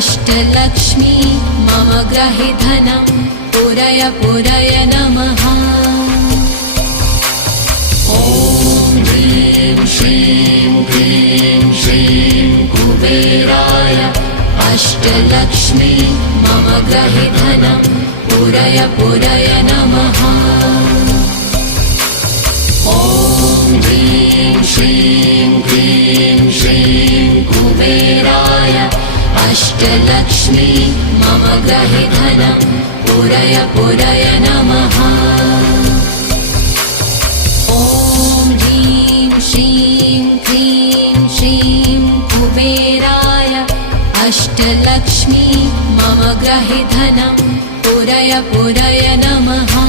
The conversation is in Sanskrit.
अष्टलक्ष्मी मम ग्रहे धनं पुरय पुरय नमः। ॐ ह्रीं श्रीं क्लीं श्रीं कुबेराय अष्टलक्ष्मी मम ग्रहे धनं पुरय पुरय नमः। ॐ ह्रीं श्रीं क्लीं श्रीं कुबेराय अष्टलक्ष्मी मम ग्रहे धनं पुरय पुरय नमः। ॐ ह्रीं श्रीं क्लीं श्रीं कुबेराय अष्टलक्ष्मी मम ग्रहे धनं पुरय पुरय नमः।